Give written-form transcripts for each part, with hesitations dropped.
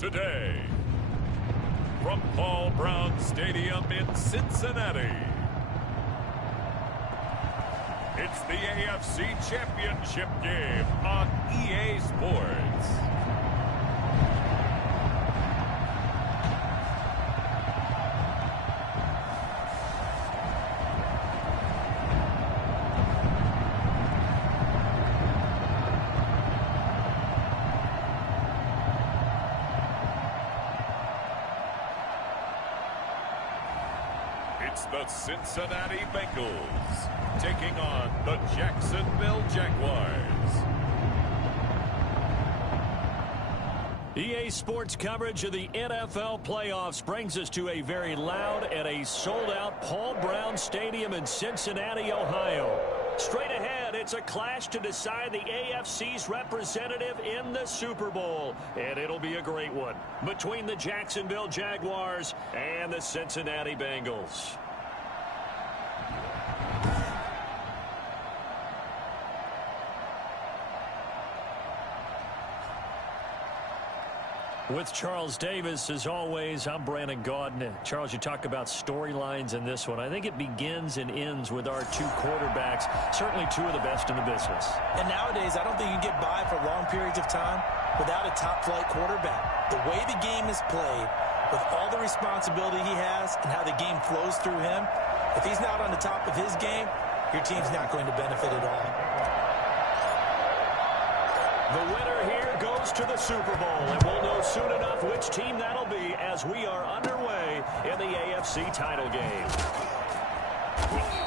today. From Paul Brown Stadium in Cincinnati, it's the AFC Championship game on EA Sports. It's the Cincinnati Bengals taking on the Jacksonville Jaguars. EA Sports coverage of the NFL playoffs brings us to a very loud and a sold-out Paul Brown Stadium in Cincinnati, Ohio. Straight ahead, it's a clash to decide the AFC's representative in the Super Bowl. And it'll be a great one between the Jacksonville Jaguars and the Cincinnati Bengals. With Charles Davis, as always, I'm Brandon Gaudin. Charles, you talk about storylines in this one. I think it begins and ends with our two quarterbacks, certainly two of the best in the business. And nowadays, I don't think you can get by for long periods of time without a top-flight quarterback. The way the game is played, with all the responsibility he has and how the game flows through him, if he's not on the top of his game, your team's not going to benefit at all. The winner here goes to the Super Bowl, and we'll know soon enough which team that'll be as we are underway in the AFC title game.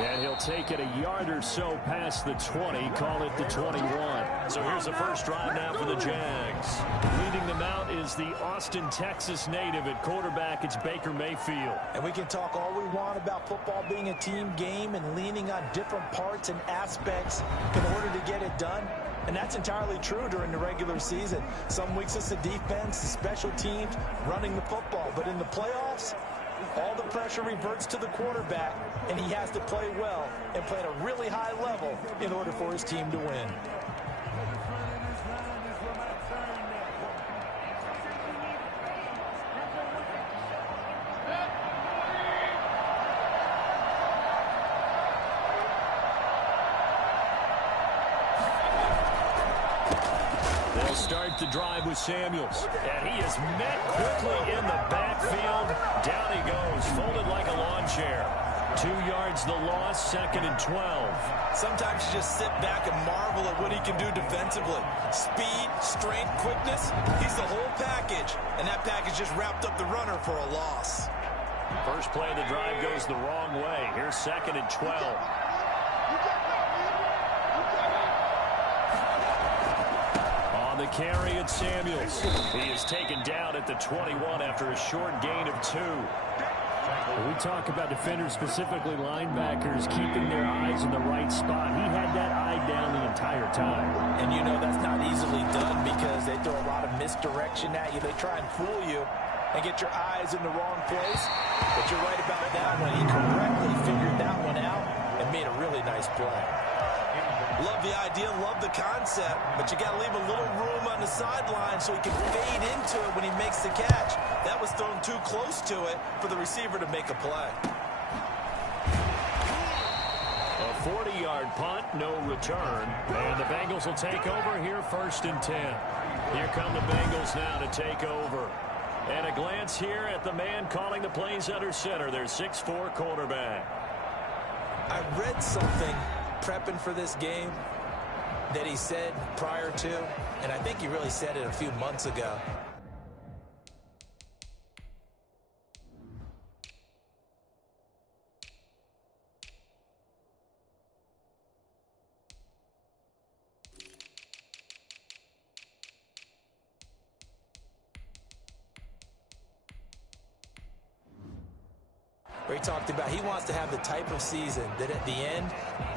And he'll take it a yard or so past the 20, call it the 21. So here's the first drive now for the Jags. Leading them out is the Austin, Texas native at quarterback. It's Baker Mayfield. And we can talk all we want about football being a team game and leaning on different parts and aspects in order to get it done. And that's entirely true during the regular season. Some weeks it's the defense, the special teams, running the football. But in the playoffs, all the pressure reverts to the quarterback, and he has to play well and play at a really high level in order for his team to win. Start the drive with Samuels, and he is met quickly in the backfield. Down he goes, folded like a lawn chair. 2 yards the loss, 2nd and 12. Sometimes you just sit back and marvel at what he can do defensively. Speed, strength, quickness, he's the whole package, and that package just wrapped up the runner for a loss. First play of the drive goes the wrong way. Here's 2nd and 12. The carry at Samuels. He is taken down at the 21 after a short gain of 2. When we talk about defenders, specifically linebackers, keeping their eyes in the right spot. He had that eye down the entire time. And you know that's not easily done because they throw a lot of misdirection at you. They try and fool you and get your eyes in the wrong place. But you're right about that one. He correctly figured that one out and made a really nice play. Love the idea, love the concept, but you got to leave a little room on the sideline so he can fade into it when he makes the catch. That was thrown too close to it for the receiver to make a play. A 40-yard punt, no return, and the Bengals will take over here 1st and 10. Here come the Bengals now to take over. And a glance here at the man calling the plays under center, their 6'4" quarterback. I read something prepping for this game that he said prior to, and I think he really said it a few months ago. Where he talked about he wants to have the type of season that at the end,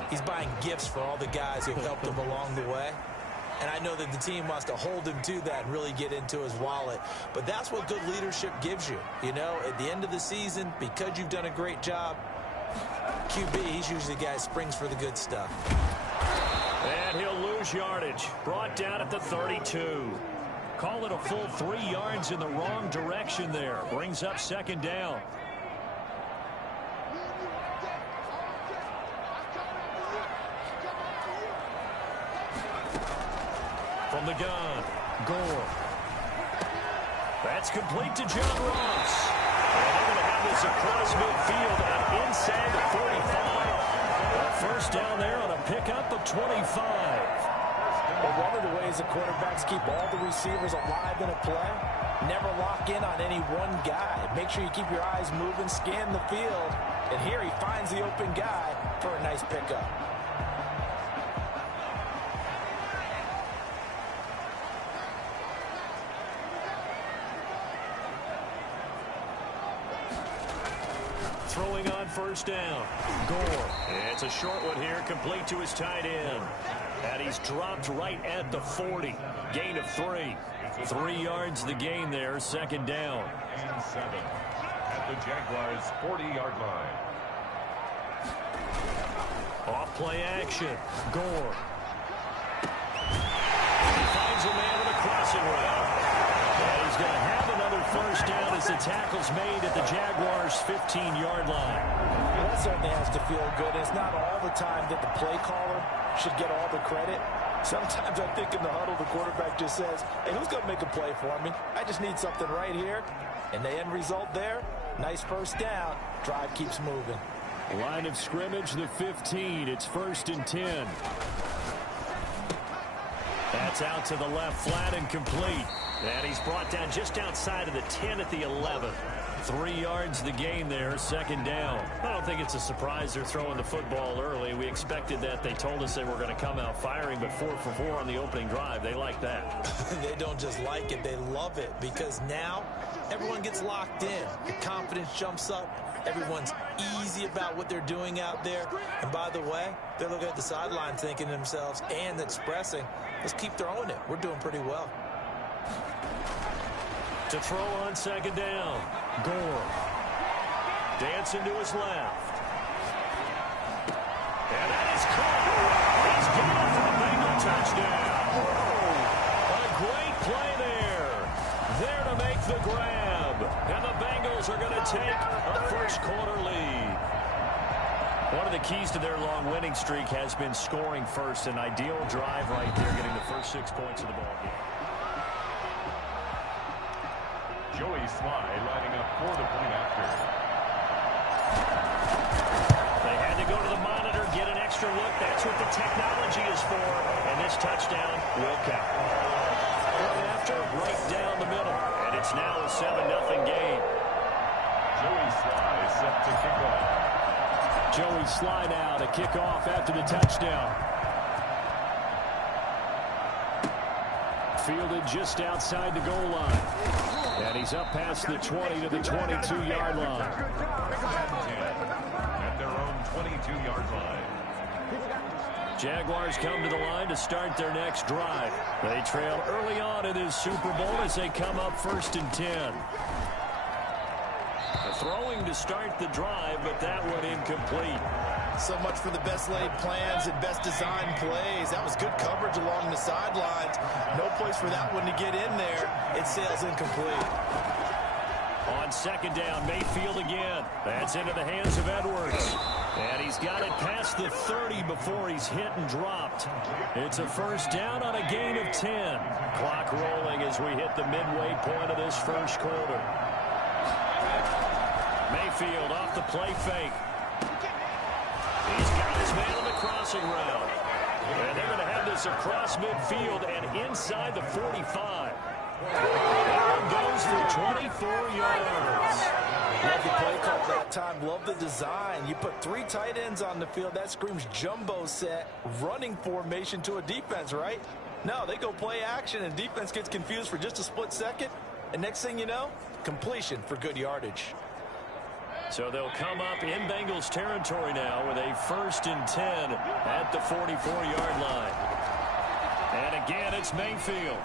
he's buying gifts for all the guys who have helped him along the way. And I know that the team wants to hold him to that and really get into his wallet. But that's what good leadership gives you. You know, at the end of the season, because you've done a great job, QB, he's usually the guy who springs for the good stuff. And he'll lose yardage. Brought down at the 32. Call it a full 3 yards in the wrong direction there. Brings up second down. From the gun, Gore. That's complete to John Ross. And they're going to have this across midfield and inside the 45. A first down there on a pickup of 25. Well, one of the ways the quarterbacks keep all the receivers alive in a play, never lock in on any one guy. Make sure you keep your eyes moving, scan the field. And here he finds the open guy for a nice pickup. Throwing on first down. Gore. It's a short one here, complete to his tight end. And he's dropped right at the 40. Gain of 3. 3 yards the gain there, second down. And 7 at the Jaguars' 40-yard line. Off play action. Gore. He finds a man with a crossing route. And he's going to have another first down as the tackle's made at the Jaguars' 15-yard line. Well, that certainly has to feel good. It's not all the time that the play caller should get all the credit. Sometimes I think in the huddle, the quarterback just says, hey, who's going to make a play for me? I just need something right here. And the end result there, nice first down. Drive keeps moving. Line of scrimmage, the 15. It's 1st and 10. That's out to the left, flat and complete. And he's brought down just outside of the 10 at the 11. 3 yards the gain there, second down. I don't think it's a surprise they're throwing the football early. We expected that. They told us they were going to come out firing, but 4 for 4 on the opening drive. They like that. They don't just like it, they love it, because now everyone gets locked in. The confidence jumps up. Everyone's easy about what they're doing out there. And by the way, they're looking at the sideline thinking to themselves and expressing, let's keep throwing it. We're doing pretty well. To throw on second down, Gore. Dancing to his left. And that is caught. He's going for a Bengal touchdown. A great play there. There to make the grab. And the Bengals are going to take a first-quarter lead. One of the keys to their long winning streak has been scoring first. An ideal drive right there, getting the first 6 points of the ball game. Joey Slye lining up for the point after. They had to go to the monitor, get an extra look. That's what the technology is for. And this touchdown will count. Point after, right down the middle. And it's now a 7-0 game. Joey Slye set to kick off. Joey Slye now to kick off after the touchdown. Fielded just outside the goal line. And he's up past the 20 to the 22-yard line. At their own 22-yard line. Jaguars come to the line to start their next drive. They trail early on in this Super Bowl as they come up 1st and 10. Throwing to start the drive, but that one incomplete. So much for the best laid plans and best designed plays. That was good coverage along the sidelines. No place for that one to get in there. It sails incomplete. On second down, Mayfield again. That's into the hands of Edwards. And he's got it past the 30 before he's hit and dropped. It's a first down on a gain of 10. Clock rolling as we hit the midway point of this first quarter. Mayfield off the play fake. He's got his man on the crossing route. And they're going to have this across midfield and inside the 45. And goes for 24 yards. Love the play call that time. Love the design. You put 3 tight ends on the field. That screams jumbo set, running formation to a defense, right? No, they go play action, and defense gets confused for just a split second. And next thing you know, completion for good yardage. So they'll come up in Bengals territory now with a 1st and 10 at the 44-yard line. And again, it's Mayfield.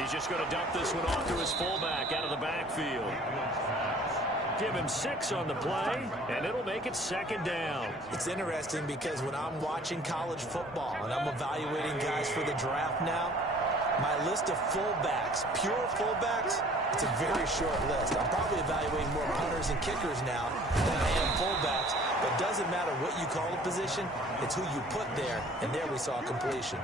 He's just going to dump this one off to his fullback out of the backfield. Give him 6 on the play, and it'll make it 2nd down. It's interesting because when I'm watching college football and I'm evaluating guys for the draft now, My list of fullbacks, pure fullbacks, it's a very short list. I'm probably evaluating more punters and kickers now than I am fullbacks. But it doesn't matter what you call a position, it's who you put there. And there we saw completion.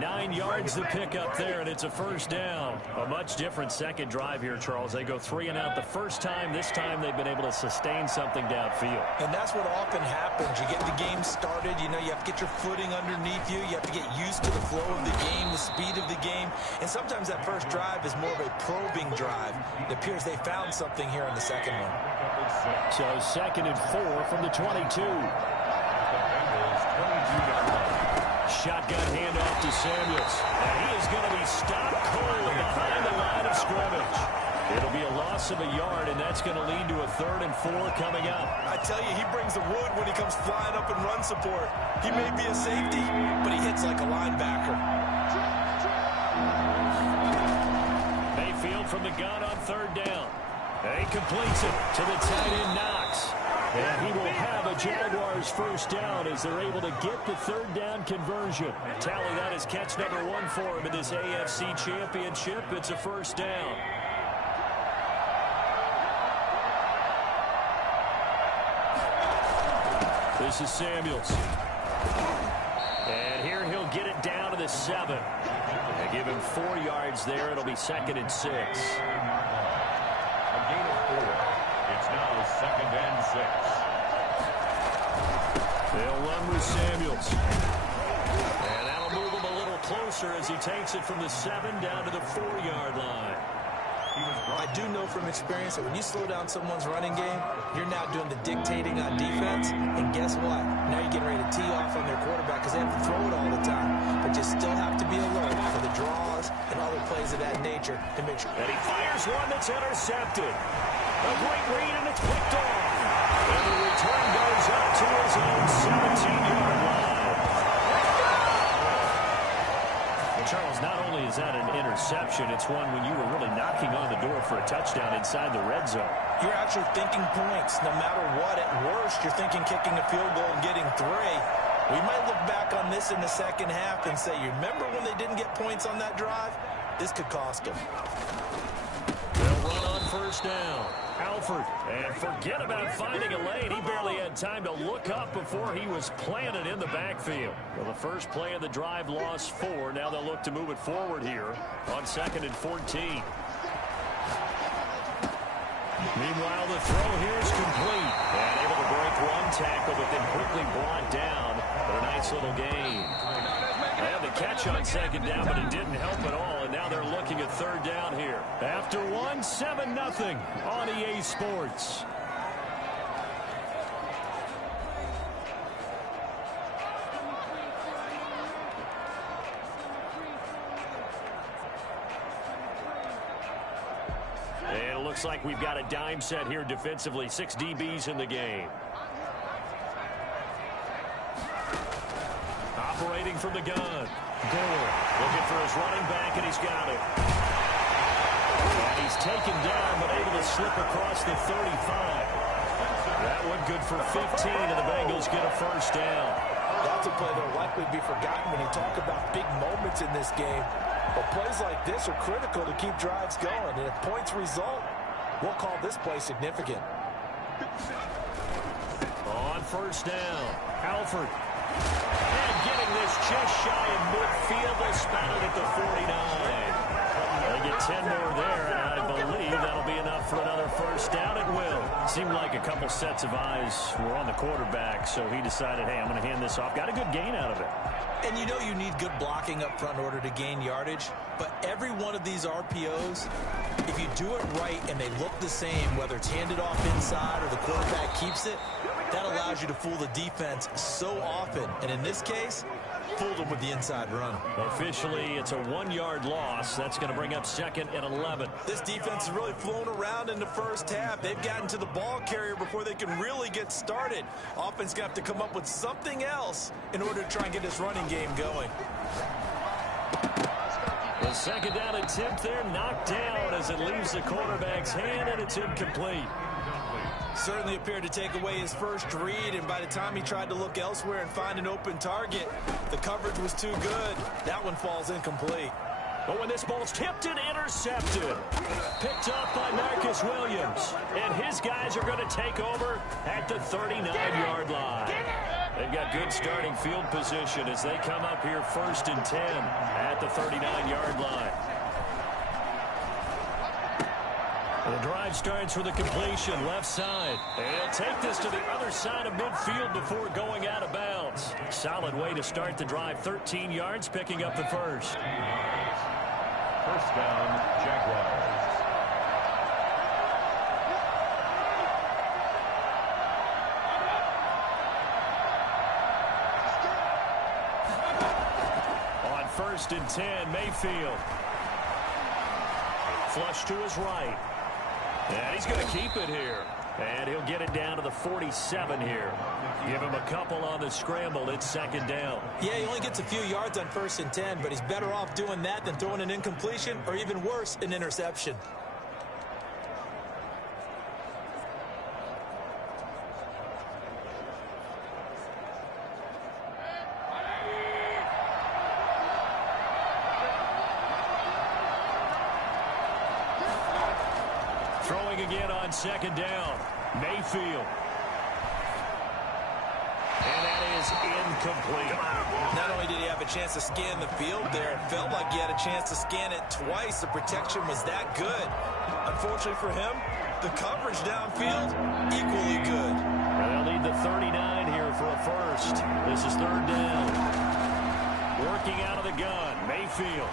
9 yards to pick up there, and it's a first down. A much different second drive here, Charles. They go 3 and out the first time. This time they've been able to sustain something downfield. And that's what often happens. You get the game started. You know, you have to get your footing underneath you. You have to get used to the flow of the game, the speed of the game. And sometimes that first drive is more of a probing drive. It appears they found something here on the second one. So 2nd and 4 from the 22. Shotgun handoff to Samuels. And he is going to be stopped cold behind the line of scrimmage. It'll be a loss of a yard, and that's going to lead to a 3rd and 4 coming up. I tell you, he brings the wood when he comes flying up in run support. He may be a safety, but he hits like a linebacker. Mayfield from the gun on 3rd down. And he completes it to the tight end, Knox. And he will have a Jaguars first down as they're able to get the 3rd down conversion. Tally that as catch number 1 for him in this AFC Championship. It's a first down. This is Samuels. And here he'll get it down to the 7. They give him 4 yards there. It'll be 2nd and 6. A gain of 4. It's now 2nd and 6. They'll run with Samuels. And that'll move him a little closer as he takes it from the 7 down to the 4-yard line. I do know from experience that when you slow down someone's running game, you're now doing the dictating on defense. And guess what? Now you're getting ready to tee off on their quarterback because they have to throw it all the time. But you still have to be alert for the draws and other plays of that nature to make sure. And he fires one that's intercepted. A great read, and it's picked off. And the return goes up to his own 17-yard line. Well, Charles, not only is that an interception, it's one when you were really knocking on the door for a touchdown inside the red zone. You're actually thinking points. No matter what, at worst, you're thinking kicking a field goal and getting 3. We might look back on this in the second half and say, you remember when they didn't get points on that drive? This could cost them. They'll run on first down. Alford, and forget about finding a lane. He barely had time to look up before he was planted in the backfield. Well, the first play of the drive lost 4. Now they'll look to move it forward here on 2nd and 14. Meanwhile, the throw here is complete. And able to break 1 tackle, but then quickly brought down. But a nice little gain. They had the catch on 2nd down, but it didn't help at all. And now they're looking at 3rd down here. After 1, 7-0 on EA Sports. And it looks like we've got a dime set here defensively. 6 DBs in the game. Operating from the gun. Gore looking for his running back, and he's got it. And he's taken down, but able to slip across the 35. That one good for 15, and the Bengals get a first down. That's a play that will likely be forgotten when you talk about big moments in this game. But plays like this are critical to keep drives going. And if points result, we'll call this play significant. On first down, Alford. And getting this just shy of midfield. They'll spot it at the 49. They get 10 more there, and I believe that'll be enough for another first down. It will. Seemed like a couple sets of eyes were on the quarterback, so he decided, hey, I'm going to hand this off. Got a good gain out of it. And you know you need good blocking up front in order to gain yardage. But every one of these RPOs, if you do it right and they look the same, whether it's handed off inside or the quarterback keeps it, that allows you to fool the defense so often. And in this case, fooled them with the inside run. Officially, it's a 1-yard loss. That's going to bring up 2nd and 11. This defense has really flown around in the first half. They've gotten to the ball carrier before they can really get started. Offense going to have to come up with something else in order to try and get this running game going. The 2nd down attempt there knocked down as it leaves the quarterback's hand, and it's incomplete. Certainly appeared to take away his first read, and by the time he tried to look elsewhere and find an open target, the coverage was too good. That one falls incomplete. But when this ball's tipped and intercepted, picked up by Marcus Williams. And his guys are going to take over at the 39-yard line. They've got good starting field position as they come up here 1st and 10 at the 39-yard line. The drive starts with a completion left side. They'll take this to the other side of midfield before going out of bounds. Solid way to start the drive. 13 yards, picking up the first. First down, Jaguars. On 1st and 10, Mayfield. Flush to his right. And he's going to keep it here. And he'll get it down to the 47 here. Give him a couple on the scramble. It's 2nd down. Yeah, he only gets a few yards on 1st and 10, but he's better off doing that than throwing an incompletion or even worse, an interception. Throwing again on 2nd down. Mayfield. And that is incomplete. Not only did he have a chance to scan the field there, it felt like he had a chance to scan it twice. The protection was that good. Unfortunately for him, the coverage downfield, equally good. And they'll need the 39 here for a first. This is 3rd down. Working out of the gun, Mayfield.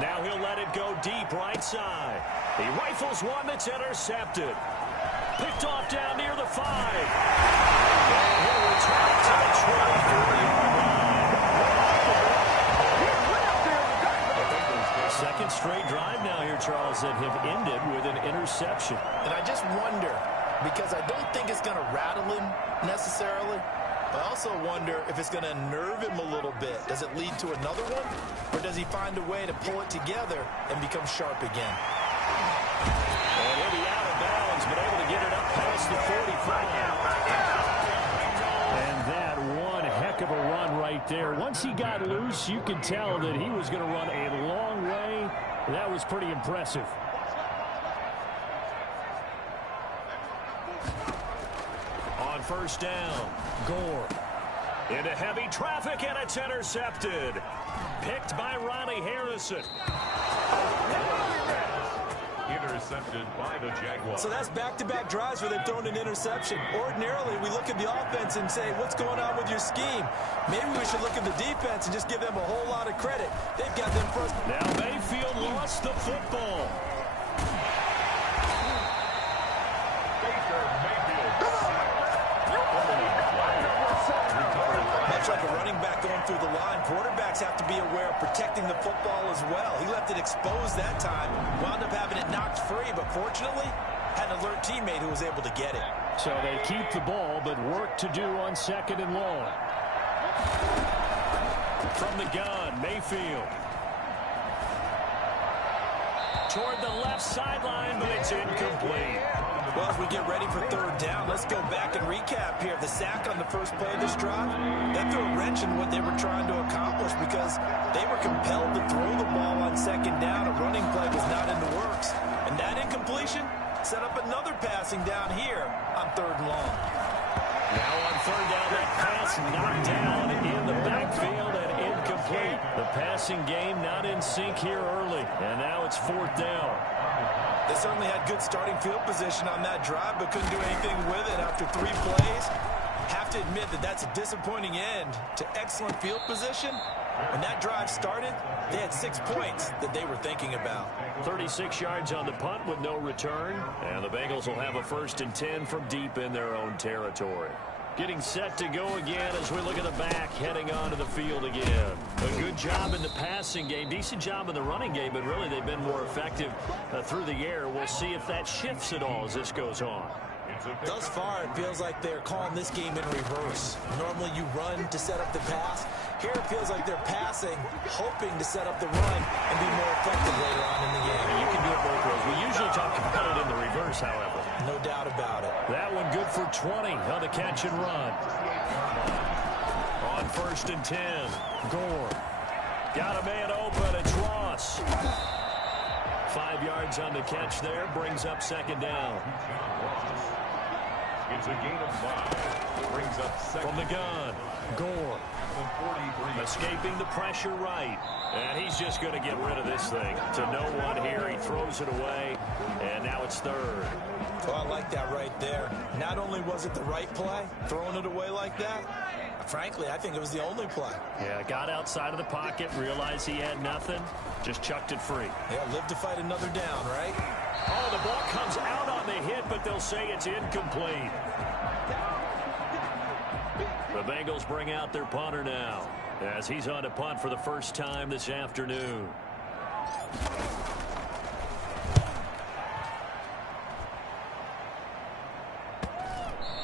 Now he'll let it go deep right side. He rifles one that's intercepted. Picked off down near the 5. And he'll return it to the 24-yard line. Second straight drive now here, Charles, that have ended with an interception. And I just wonder, because I don't think it's going to rattle him necessarily, I also wonder if it's going to nerve him a little bit. Does it lead to another one? Or does he find a way to pull it together and become sharp again? And he'll be out of bounds, but able to get it up past the 45. And that one heck of a run right there. Once he got loose, you could tell that he was going to run a long way. That was pretty impressive. On 1st down, Gore. Into heavy traffic, and it's intercepted. Picked by Ronnie Harrison. Intercepted by the Jaguars. So that's back-to-back drives where they've thrown an interception. Ordinarily, we look at the offense and say, what's going on with your scheme? Maybe we should look at the defense and just give them a whole lot of credit. They've got them first. Now Mayfield lost the football. Much like a running back going through the line, quarterbacks have to be aware of protecting the football as well. He left it exposed that time, wound up having it knocked free, but fortunately, had an alert teammate who was able to get it. So they keep the ball, but work to do on 2nd and long. From the gun, Mayfield. Toward the left sideline, but it's incomplete. Well, as we get ready for 3rd down, let's go back and recap here. The sack on the first play of this drive, that threw a wrench in what they were trying to accomplish because they were compelled to throw the ball on 2nd down. A running play was not in the works. And that incompletion set up another passing down here on 3rd and long. Now on 3rd down, that pass knocked down in the backfield and incomplete. The passing game not in sync here early. And now it's 4th down. They certainly had good starting field position on that drive, but couldn't do anything with it after 3 plays. Have to admit that that's a disappointing end to excellent field position. When that drive started, they had 6 points that they were thinking about. 36 yards on the punt with no return. And the Bengals will have a 1st and 10 from deep in their own territory. Getting set to go again as we look at the back, heading onto the field again. A good job in the passing game, decent job in the running game, but really they've been more effective through the air. We'll see if that shifts at all as this goes on. Thus far, it feels like they're calling this game in reverse. Normally you run to set up the pass. Here it feels like they're passing, hoping to set up the run and be more effective later on in the game. You can do it both ways. We usually talk about it in the reverse, however. No doubt about it. That one good for 20 on the catch and run. On 1st and 10, Gore. Got a man open. It's Ross. 5 yards on the catch there. Brings up second down. It's a gain of 5. Brings up second. From the gun, Gore. Escaping the pressure right. And he's just going to get rid of this thing. To no one here. He throws it away. And now it's third. Well, I like that right there. Not only was it the right play, throwing it away like that, frankly, I think it was the only play. Yeah, got outside of the pocket, realized he had nothing, just chucked it free. Yeah, live to fight another down, right? Oh, the ball comes out on the hit, but they'll say it's incomplete. The Bengals bring out their punter now, as he's on to punt for the first time this afternoon.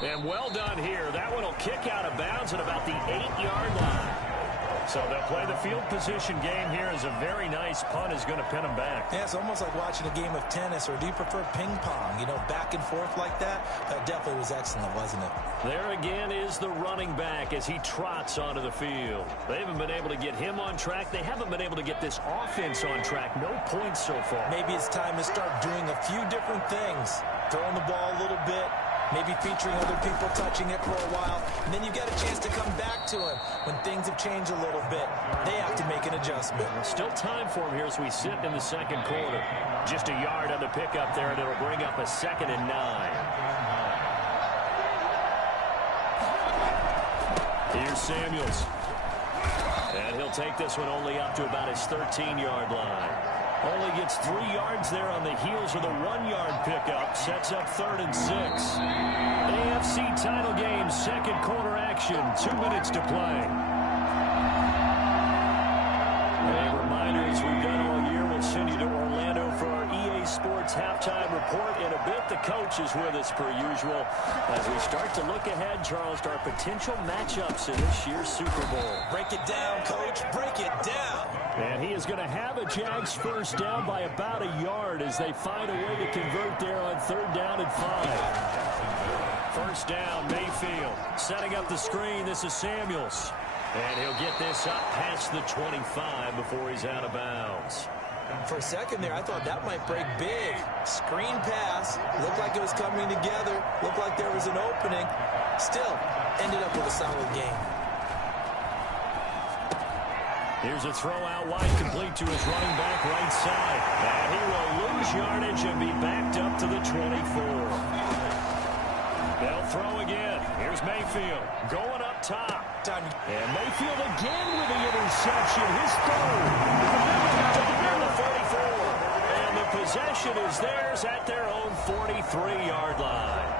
And well done here. That one will kick out of bounds at about the 8-yard line. So they'll play the field position game here as a very nice punt is going to pin them back. Yeah, it's almost like watching a game of tennis, or do you prefer ping pong? You know, back and forth like that? That definitely was excellent, wasn't it? There again is the running back as he trots onto the field. They haven't been able to get him on track. They haven't been able to get this offense on track. No points so far. Maybe it's time to start doing a few different things. Throwing the ball a little bit. Maybe featuring other people touching it for a while. And then you get a chance to come back to him when things have changed a little bit. They have to make an adjustment. Still time for him here as we sit in the second quarter. Just a yard on the pickup there, and it'll bring up a 2nd and 9. Here's Samuels. And he'll take this one only up to about his 13-yard line. Only gets 3 yards there on the heels of the 1-yard pickup. Sets up 3rd and 6. AFC title game, second quarter action. 2 minutes to play. A reminder, as we've done all year, we'll send you to Orlando for our EA Sports halftime report. In a bit, the coach is with us per usual. As we start to look ahead, Charles, to our potential matchups in this year's Super Bowl. Break it down, Coach. Break it down. And he is going to have a JAX first down by about a yard as they find a way to convert there on 3rd down and 5. First down, Mayfield. Setting up the screen, this is Samuels. And he'll get this up past the 25 before he's out of bounds. For a second there, I thought that might break big. Screen pass. Looked like it was coming together. Looked like there was an opening. Still, ended up with a solid game. Here's a throw out wide, complete to his running back right side. And he will lose yardage and be backed up to the 24. They'll throw again. Here's Mayfield going up top. And Mayfield again with the interception. His 3rd. Down the 44. And the possession is theirs at their own 43-yard line.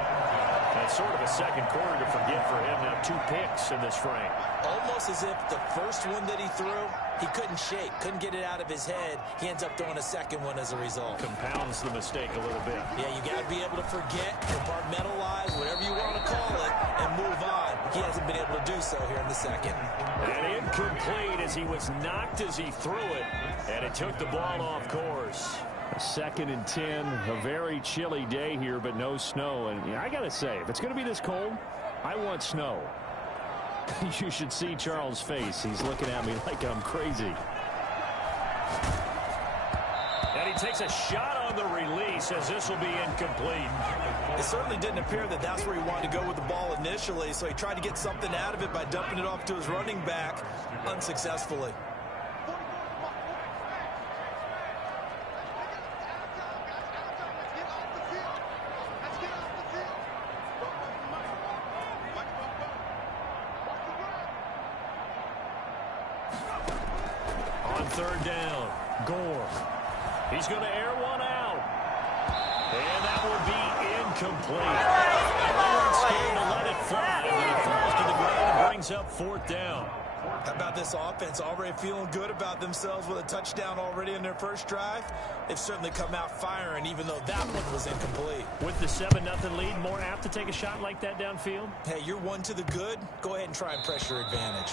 That's sort of a second quarter to forget for him. Now 2 picks in this frame. Almost as if the first one that he threw, he couldn't shake, couldn't get it out of his head. He ends up throwing a second one as a result. Compounds the mistake a little bit. Yeah, you got to be able to forget, compartmentalize, whatever you want to call it, and move on. He hasn't been able to do so here in the second. And incomplete as he was knocked as he threw it, and it took the ball off course. 2nd and 10, a very chilly day here, but no snow. And I got to say, if it's going to be this cold, I want snow. You should see Charles' face. He's looking at me like I'm crazy. And he takes a shot on the release as this will be incomplete. It certainly didn't appear that that's where he wanted to go with the ball initially, so he tried to get something out of it by dumping it off to his running back unsuccessfully. On 3rd down, Gore. He's going to air one out. And that will be incomplete. Scared to let it fly, but it falls to the ground and brings up 4th down. How about this offense? Already feeling good about themselves with a touchdown already in their first drive. They've certainly come out firing, even though that one was incomplete. With the 7-0 lead, more apt to take a shot like that downfield? Hey, you're one to the good. Go ahead and try and press your advantage.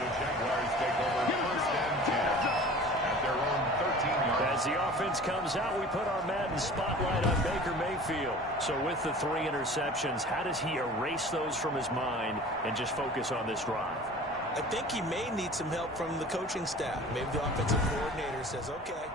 The Jaguars take over 1st and 10 at their own 13-yard. As the offense comes out, we put our Madden spotlight on Baker Mayfield. So with the 3 interceptions, how does he erase those from his mind and just focus on this drive? I think he may need some help from the coaching staff. Maybe the offensive coordinator says, okay.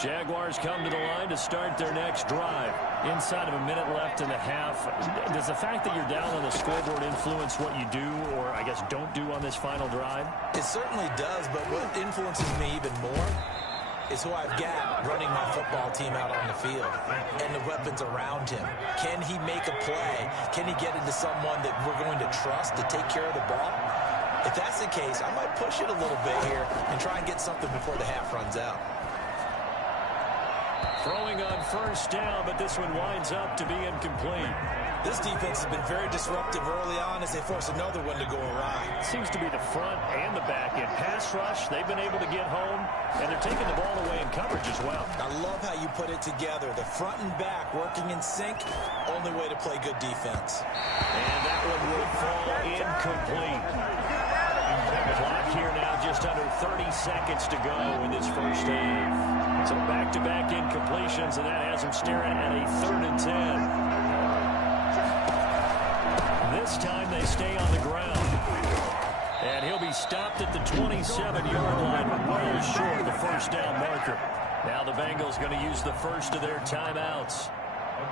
Jaguars come to the line to start their next drive. Inside of a minute left in the half. Does the fact that you're down on the scoreboard influence what you do, or I guess don't do on this final drive? It certainly does, but what influences me even more is who I've got running my football team out on the field and the weapons around him. Can he make a play? Can he get into someone that we're going to trust to take care of the ball? If that's the case, I might push it a little bit here and try and get something before the half runs out. Throwing on first down, but this one winds up to be incomplete. This defense has been very disruptive early on as they force another one to go awry. Seems to be the front and the back end. Pass rush, they've been able to get home, and they're taking the ball away in coverage as well. I love how you put it together. The front and back working in sync, only way to play good defense. And that one will fall incomplete. Clock here now, just under 30 seconds to go in this first half. So back-to-back incompletions, and that has them staring at a 3rd and 10. This time they stay on the ground. And he'll be stopped at the 27-yard line, well short of the first down marker. Now the Bengals going to use the first of their timeouts,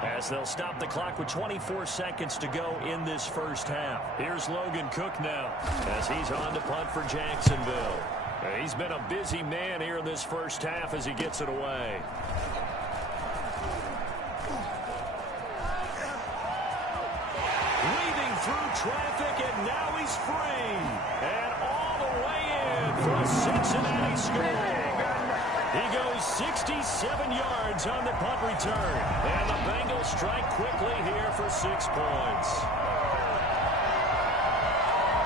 as they'll stop the clock with 24 seconds to go in this first half. Here's Logan Cook now, as he's on to punt for Jacksonville. He's been a busy man here in this first half as he gets it away. Weaving through traffic, and now he's free. And all the way in for a Cincinnati score. He goes 67 yards on the punt return. And the Bengals strike quickly here for 6 points.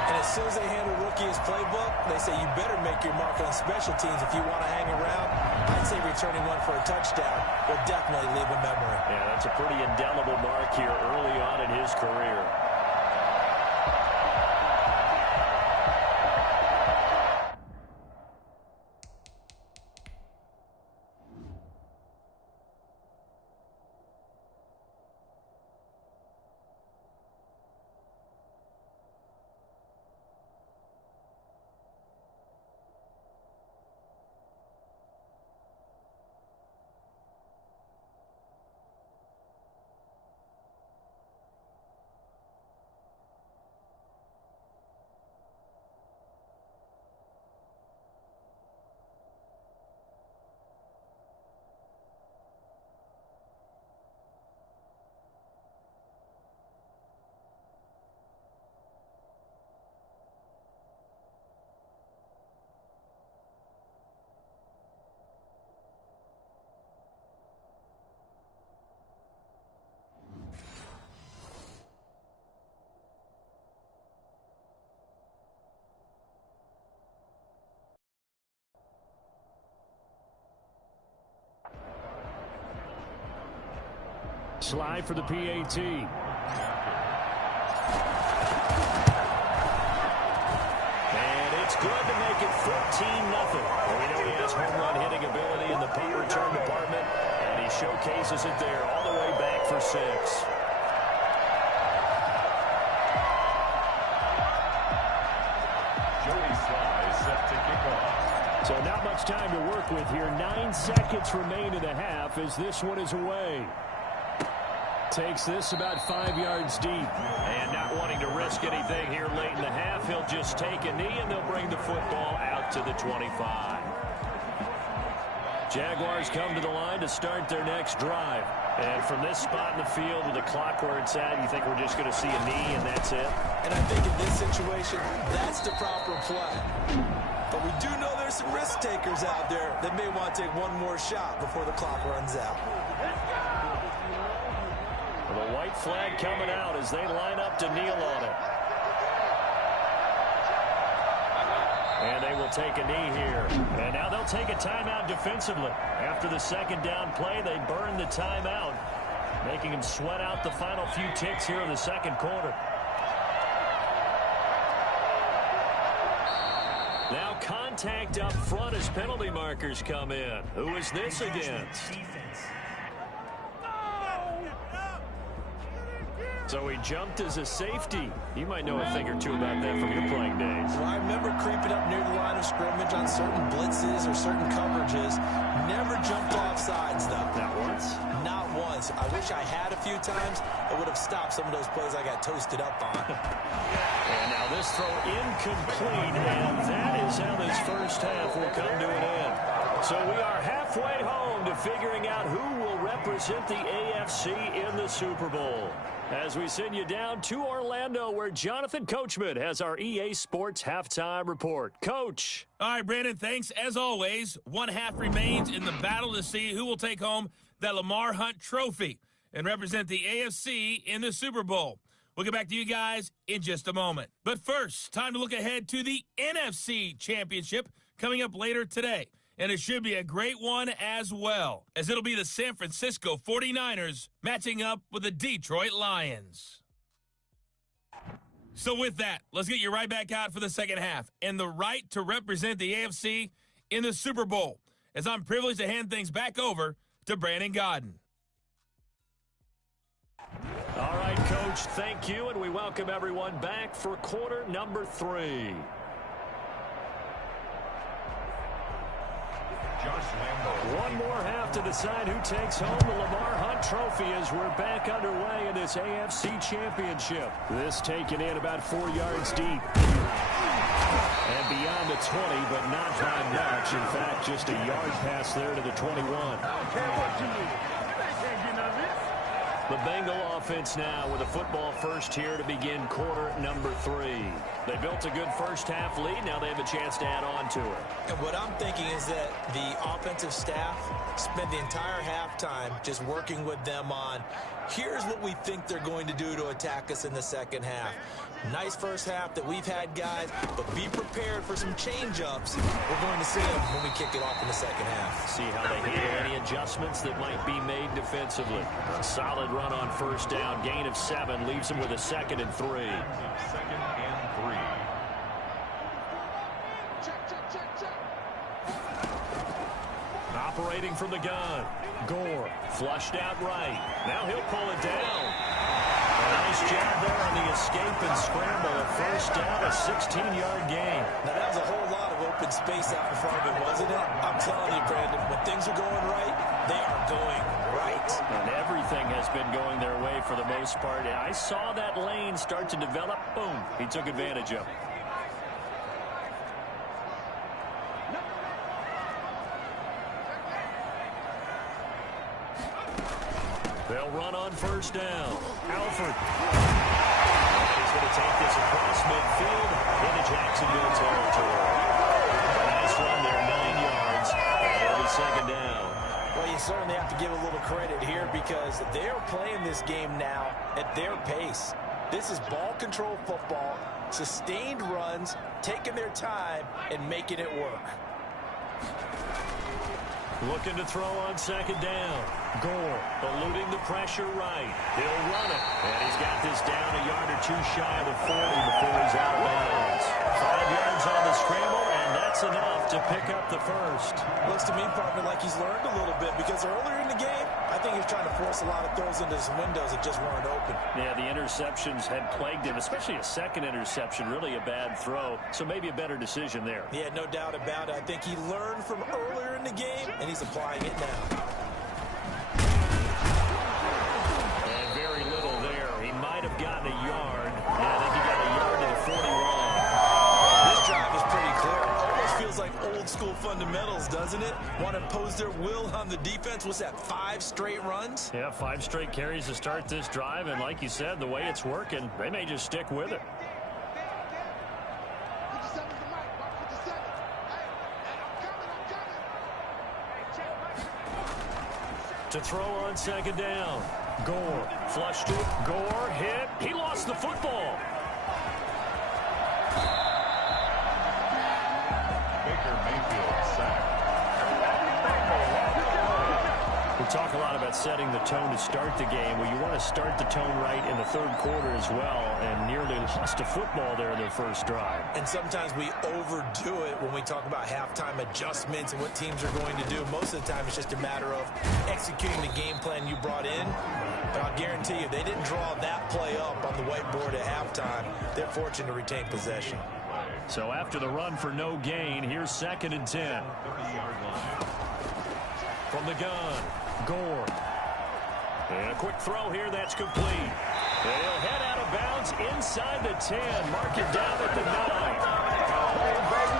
And as soon as they hand a rookie his playbook, they say you better make your mark on special teams if you want to hang around. I'd say returning one for a touchdown will definitely leave a memory. Yeah, that's a pretty indelible mark here early on in his career. Slide for the PAT. And it's good to make it 14-0. We know he has home run hitting ability in the punt return department, and he showcases it there all the way back for 6. Joey Sly set to kick off. So not much time to work with here. 9 seconds remain in the half as this one is away. Takes this about 5 yards deep. And not wanting to risk anything here late in the half, he'll just take a knee, and they'll bring the football out to the 25. Jaguars come to the line to start their next drive. And from this spot in the field with the clock where it's at, you think we're just going to see a knee and that's it? And I think in this situation, that's the proper play. But we do know there's some risk takers out there that may want to take one more shot before the clock runs out. The white flag coming out as they line up to kneel on it. And they will take a knee here. And now they'll take a timeout defensively. After the second down play, they burn the timeout, making them sweat out the final few ticks here in the second quarter. Now contact up front as penalty markers come in. Who is this against? So he jumped as a safety. You might know a thing or two about that from your playing days. Well, I remember creeping up near the line of scrimmage on certain blitzes or certain coverages. Never jumped off sides, though. Not once? Not once. I wish I had a few times. It would have stopped some of those plays I got toasted up on. And now this throw incomplete, and that is how this first half will come to an end. So we are halfway home to figuring out who will represent the AFC in the Super Bowl. As we send you down to Orlando, where Jonathan Coachman has our EA Sports Halftime Report. Coach. All right, Brandon, thanks. As always, one half remains in the battle to see who will take home that Lamar Hunt trophy and represent the AFC in the Super Bowl. We'll get back to you guys in just a moment. But first, time to look ahead to the NFC Championship coming up later today. And it should be a great one as well, as it'll be the San Francisco 49ers matching up with the Detroit Lions. So with that, let's get you right back out for the second half and the right to represent the AFC in the Super Bowl, as I'm privileged to hand things back over to Brandon Godden. All right, Coach, thank you, and we welcome everyone back for quarter number 3. One more half to decide who takes home the Lamar Hunt trophy as we're back underway in this AFC Championship. This taken in about 4 yards deep. And beyond the 20, but not by much. In fact, just a yard pass there to the 21. The Bengal offense now with a football first here to begin quarter number 3. They built a good first half lead. Now they have a chance to add on to it. And what I'm thinking is that the offensive staff spent the entire halftime just working with them on, here's what we think they're going to do to attack us in the second half. Nice first half that we've had, guys, but be prepared for some change-ups. We're going to see them when we kick it off in the second half. See how they handle any adjustments that might be made defensively. A solid run on first down. Gain of 7 leaves them with a 2nd and 3. 2nd and 3. Operating from the gun. Gore flushed out right. Now he'll pull it down. A nice job there on the escape and scramble. A first down, a 16-yard gain. Now, that was a whole lot of open space out in front of him, wasn't it? I'm telling you, Brandon, when things are going right, they are going right. And everything has been going their way for the most part. I saw that lane start to develop. Boom. He took advantage of it. They'll run on first down. Alford. He's going to take this across midfield into Jacksonville territory. Nice run there, 9 yards. And it'll be 2nd down. Well, you certainly have to give a little credit here because they're playing this game now at their pace. This is ball control football, sustained runs, taking their time, and making it work. Looking to throw on 2nd down. Gore eluding the pressure right. He'll run it. And he's got this down a yard or 2 shy of the 40 before he's out of bounds. 5 yards on the scramble, and that's enough to pick up the first. Looks to me, partner, like he's learned a little bit because earlier in the game, I think he was trying to force a lot of throws into some windows that just weren't open. Yeah, the interceptions had plagued him, especially a second interception, really a bad throw. So maybe a better decision there. Yeah, no doubt about it. I think he learned from earlier in the game, and he's applying it now. And very little there. He might have gotten a yard. Yeah, I think he got a yard to the 41. This drive is pretty clear. Almost feels like old school fundamentals, doesn't it? Want to impose their will on the defense. What's that, 5 straight runs? Yeah, 5 straight carries to start this drive. And like you said, the way it's working, they may just stick with it. To throw on 2nd down. Gore flushed it. Gore hit. He lost the football. Baker Mayfield sacked. talk a lot about setting the tone to start the game. Well, you want to start the tone right in the third quarter as well, and nearly lost a football there in their first drive. And sometimes we overdo it when we talk about halftime adjustments and what teams are going to do. Most of the time, it's just a matter of executing the game plan you brought in. But I'll guarantee you, they didn't draw that play up on the whiteboard at halftime. They're fortunate to retain possession. So after the run for no gain, here's 2nd and 10. From the gun, Gore. And a quick throw here that's complete. And he'll head out of bounds inside the 10. Mark it down at the 9.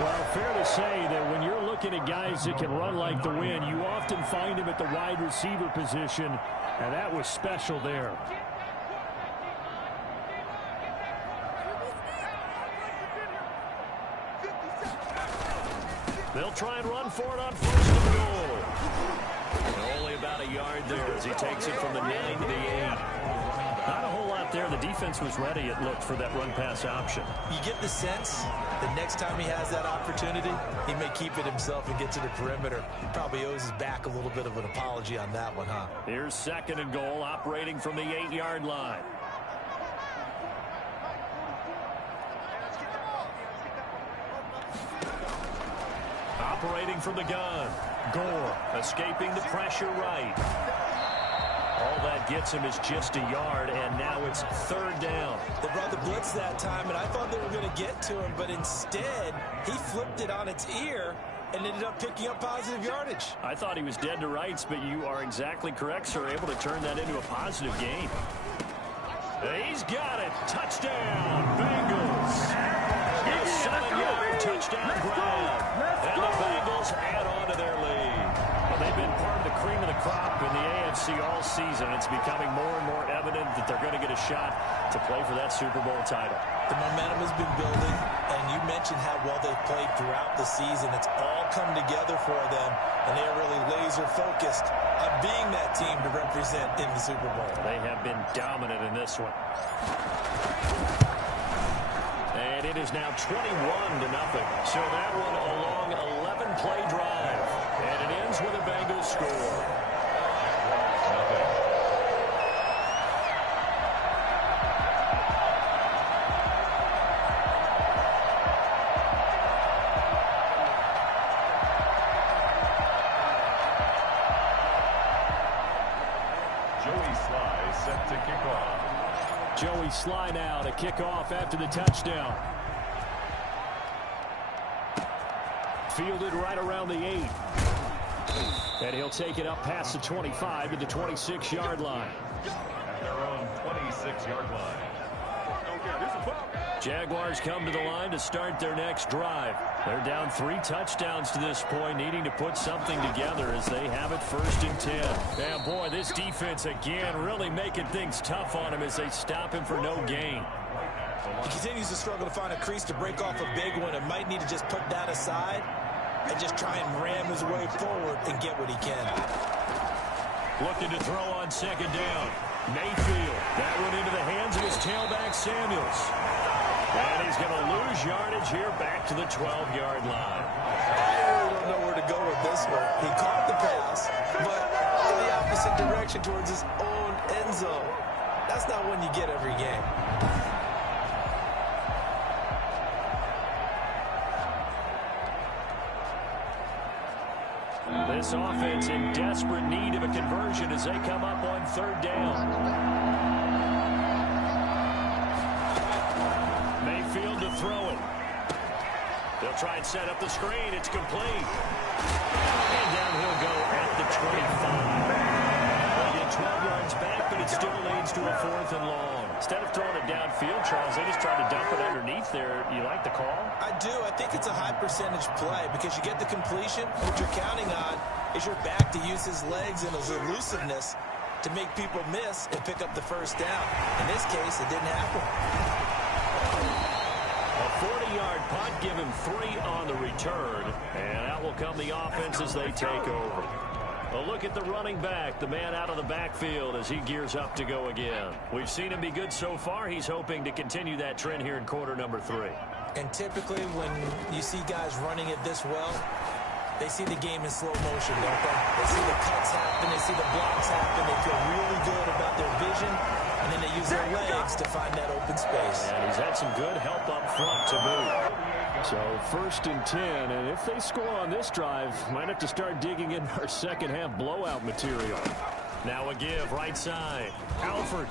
Well, fair to say that when you're looking at guys that can run like the wind, you often find him at the wide receiver position, and that was special there. They'll try and run for it on 1st and goal. And only about a yard there as he takes it from the 9 to the 8. Not a whole lot there. The defense was ready, it looked, for that run-pass option. You get the sense that next time he has that opportunity, he may keep it himself and get to the perimeter. He probably owes his back a little bit of an apology on that one, huh? Here's 2nd and goal, operating from the 8-yard line. Operating from the gun. Gore escaping the pressure right. All that gets him is just a yard, and now it's 3rd down. They brought the blitz that time, and I thought they were going to get to him, but instead, he flipped it on its ear and ended up picking up positive yardage. I thought he was dead to rights, but you are exactly correct, sir. Able to turn that into a positive gain. He's got it. Touchdown, Bengals. A 7-yard touchdown grab. And the Bengals add on to their lead. Well, they've been part of the cream of the crop in the AFC all season. It's becoming more and more evident that they're going to get a shot to play for that Super Bowl title. The momentum has been building, and you mentioned how well they've played throughout the season. It's all come together for them, and they are really laser-focused on being that team to represent in the Super Bowl. They have been dominant in this one. And it is now 21-0. So that one a long 11-play drive. And it ends with a Bengals score. Joey Sly now to kick off after the touchdown. Fielded right around the 8. And he'll take it up past the 25 to the 26-yard line. At their own 26-yard line. Jaguars come to the line to start their next drive. They're down 3 touchdowns to this point, needing to put something together as they have it 1st and 10. And boy, this defense again really making things tough on him as they stop him for no gain. He continues to struggle to find a crease to break off a big one and might need to just put that aside and just try and ram his way forward and get what he can. Looking to throw on 2nd down. Mayfield. That one into the hands of his tailback, Samuels. And he's going to lose yardage here back to the 12-yard line. I don't know where to go with this one. He caught the pass, but in the opposite direction towards his own end zone. That's not one you get every game. This offense in desperate need of a conversion as they come up on 3rd down. Mayfield to throw it. They'll try and set up the screen. It's complete. And down he'll go at the 25. They get 12 yards back, but it still leads to a 4th and long. Instead of throwing it downfield, Charles, they just tried to dump it underneath there. You like the call? I do. I think it's a high percentage play because you get the completion. What you're counting on is your back to use his legs and his elusiveness to make people miss and pick up the 1st down. In this case, it didn't happen. A 40-yard punt, give him 3 on the return. And out will come the offense as they take over. A look at the running back, the man out of the backfield as he gears up to go again. We've seen him be good so far. He's hoping to continue that trend here in quarter number 3. And typically when you see guys running it this well, They see the game in slow motion, don't they? They see the cuts happen, they see the blocks happen, they feel really good about their vision, and then they use their legs to find that open space. And he's had some good help up front to boot. So 1st and 10, and if they score on this drive, might have to start digging in our second half blowout material. Now a give, right side. Alford.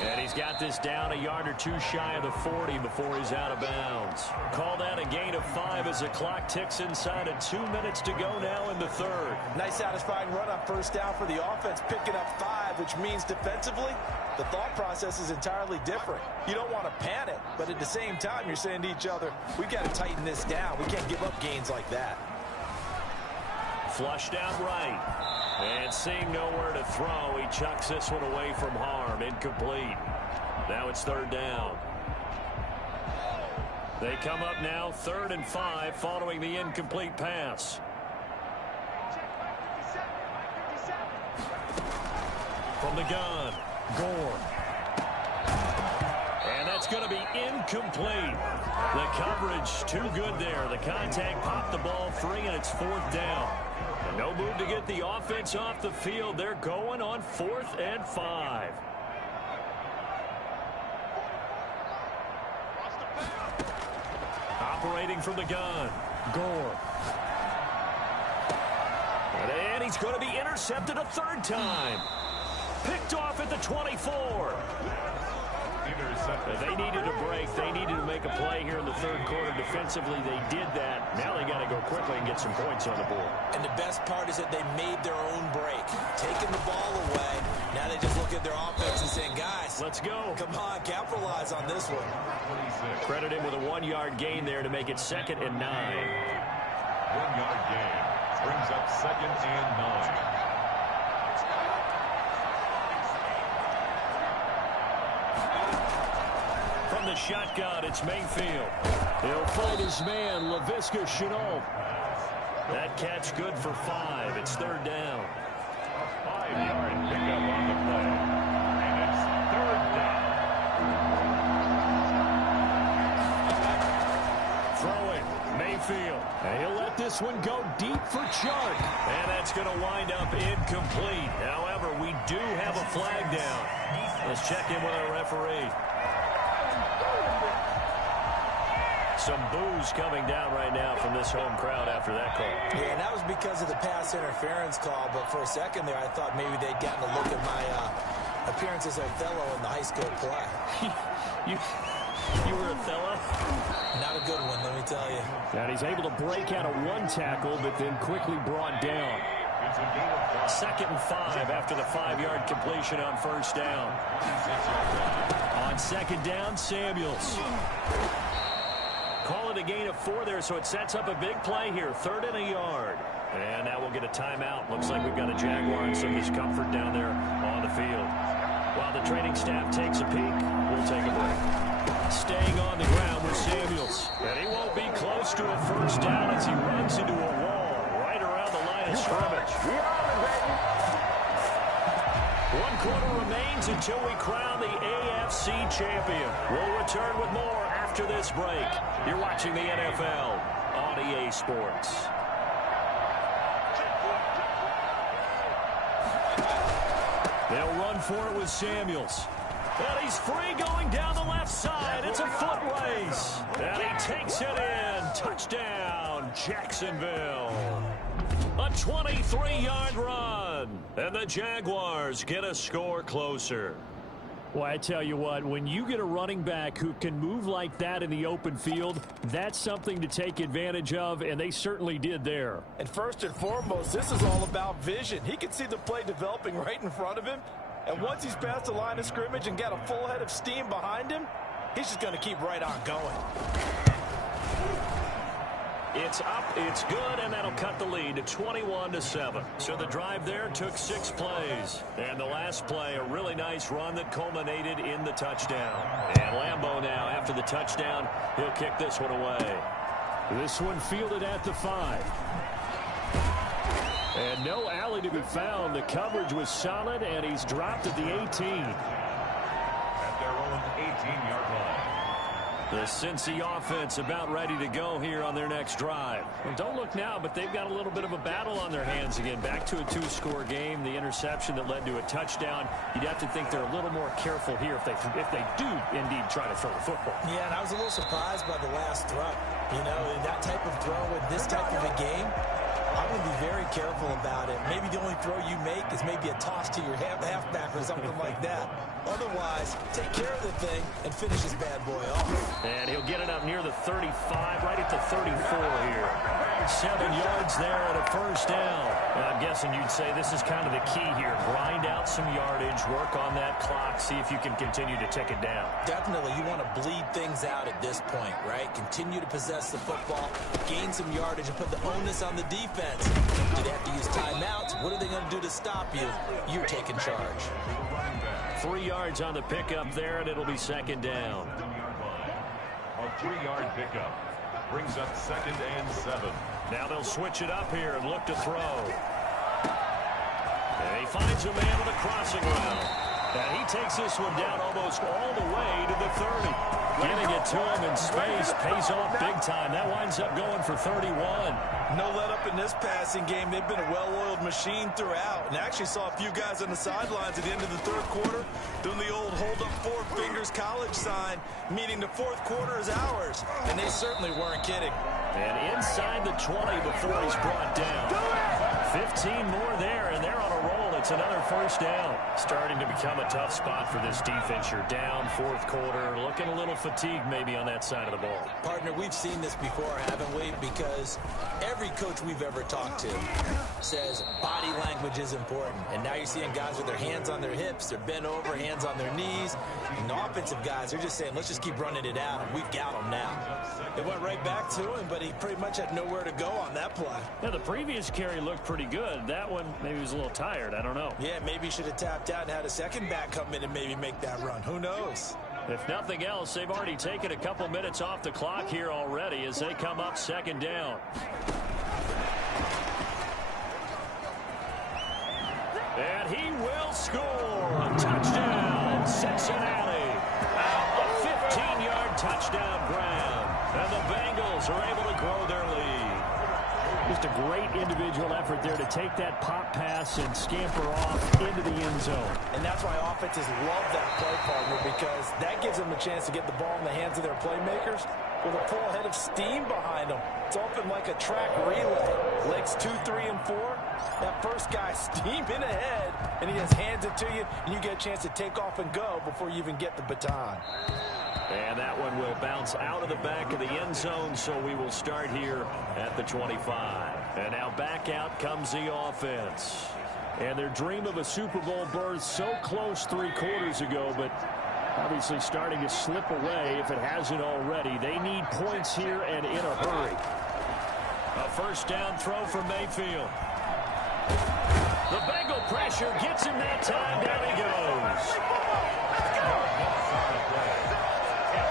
And he's got this down a yard or two shy of the 40 before he's out of bounds. Call that a gain of 5 as the clock ticks inside of 2 minutes to go now in the 3rd. Nice satisfying run on 1st down for the offense, picking up 5, which means defensively, the thought process is entirely different. You don't want to panic, but at the same time, you're saying to each other, we've got to tighten this down. We can't give up gains like that. Flushed out right. And seeing nowhere to throw, he chucks this one away from harm. Incomplete. Now it's 3rd down. They come up now 3rd and 5 following the incomplete pass. From the gun, Gore. And that's going to be incomplete. The coverage too good there. The contact popped the ball free, and it's 4th down. No move to get the offense off the field. They're going on 4th and 5. Operating from the gun, Gore. And he's going to be intercepted a 3rd time. Picked off at the 24. They needed a break. They needed to make a play here in the 3rd quarter. Defensively, they did that. Now they got to go quickly and get some points on the board. And the best part is that they made their own break. Taking the ball away. Now they just look at their offense and saying, guys, let's go. Come on, capitalize on this one. Credit him with a 1-yard gain there to make it 2nd and 9. 1-yard gain brings up 2nd and 9. From the shotgun, it's Mayfield. He'll find his man, Laviska Shenault. That catch good for 5. It's 3rd down. 5-yard pickup on the play. And it's 3rd down. Throwing, Mayfield. And he'll let this one go deep for Chark. And that's going to wind up incomplete. However, we do have a flag down. Let's check in with our referee. Some boos coming down right now from this home crowd after that call. Yeah, and that was because of the pass interference call, but for a second there, I thought maybe they'd gotten a look at my appearance as Othello in the high school play. You were Othello? Not a good one, let me tell you. And he's able to break out of 1 tackle, but then quickly brought down. 2nd and 5 after the 5-yard completion on 1st down. On 2nd down, Samuels. Call it a gain of 4 there, so it sets up a big play here. 3rd and a yard. And now we'll get a timeout. Looks like we've got a Jaguar and some discomfort down there on the field. While the training staff takes a peek, we'll take a break. Staying on the ground with Samuels. And he won't be close to a 1st down as he runs into a wall right around the line of scrimmage. 1 quarter remains until we crown the AFC champion. We'll return with more after this break. You're watching the NFL on EA Sports. They'll run for it with Samuels. And he's free going down the left side. It's a foot race. And he takes it in. Touchdown, Jacksonville. A 23-yard run. And the Jaguars get a score closer. Well, I tell you what, when you get a running back who can move like that in the open field, that's something to take advantage of, and they certainly did there. And first and foremost, this is all about vision. He can see the play developing right in front of him, and once he's past the line of scrimmage and got a full head of steam behind him, he's just going to keep right on going. It's up, it's good, and that'll cut the lead to 21-7. So the drive there took 6 plays. And the last play, a really nice run that culminated in the touchdown. And Lambeau now, after the touchdown, he'll kick this one away. This one fielded at the 5. And no alley to be found. The coverage was solid, and he's dropped at the 18. At their own 18-yard line. The Cincy offense about ready to go here on their next drive. Well, don't look now, but they've got a little bit of a battle on their hands again. Back to a 2-score game. The interception that led to a touchdown. You'd have to think they're a little more careful here if they do indeed try to throw the football. Yeah, and I was a little surprised by the last throw. You know, in that type of throw in this type of a game, I'm going to be very careful about it. Maybe the only throw you make is maybe a toss to your halfback or something like that. Otherwise, take care of the thing and finish this bad boy off. And he'll get it up near the 35, right at the 34 here. 7 yards there and a first down. And I'm guessing you'd say this is kind of the key here. Grind out some yardage, work on that clock, see if you can continue to tick it down. Definitely, you want to bleed things out at this point, right? Continue to possess the football, gain some yardage, and put the onus on the defense. Do they have to use timeouts? What are they going to do to stop you? You're taking charge. 3 yards on the pickup there, and it'll be second down. A 3-yard pickup brings up 2nd and 7. Now they'll switch it up here and look to throw. And he finds a man on the crossing route. And he takes this one down almost all the way to the 30. Getting it to him in space pays off big time. That winds up going for 31. No let up in this passing game. They've been a well-oiled machine throughout. And I actually saw a few guys on the sidelines at the end of the third quarter doing the old hold up 4 fingers college sign, meaning the fourth quarter is ours. And they certainly weren't kidding. And inside the 20 before he's brought down. 15 more there, and they're on a roll. It's another first down. Starting to become a tough spot for this defense. You're down fourth quarter, looking a little fatigued maybe on that side of the ball. Partner, we've seen this before, haven't we? Because every coach we've ever talked to says body language is important. And now you're seeing guys with their hands on their hips, they're bent over, hands on their knees. And the offensive guys, they're just saying, let's just keep running it out, and we've got him now. It went right back to him, but he pretty much had nowhere to go on that play. Now, the previous carry looked pretty good. That one, maybe he was a little tired. I don't know. Yeah, maybe he should have tapped out and had a second back come in and maybe make that run. Who knows? If nothing else, they've already taken a couple minutes off the clock here already as they come up second down. And he will score. Touchdown, Cincinnati. A 15-yard touchdown grab. And the Bengals are able to grow their lead. Just a great individual effort there to take that pop pass and scamper off into the end zone. And that's why offenses love that play, partner, because that gives them a chance to get the ball in the hands of their playmakers with a full head of steam behind them. It's often like a track relay. Legs 2, 3, and 4. That first guy steaming ahead, and he just hands it to you, and you get a chance to take off and go before you even get the baton. And that one will bounce out of the back of the end zone, so we will start here at the 25. And now back out comes the offense. And their dream of a Super Bowl berth so close 3 quarters ago, but obviously starting to slip away if it hasn't already. They need points here and in a hurry. A first down throw from Mayfield. The Bengal pressure gets him that time. Down he goes.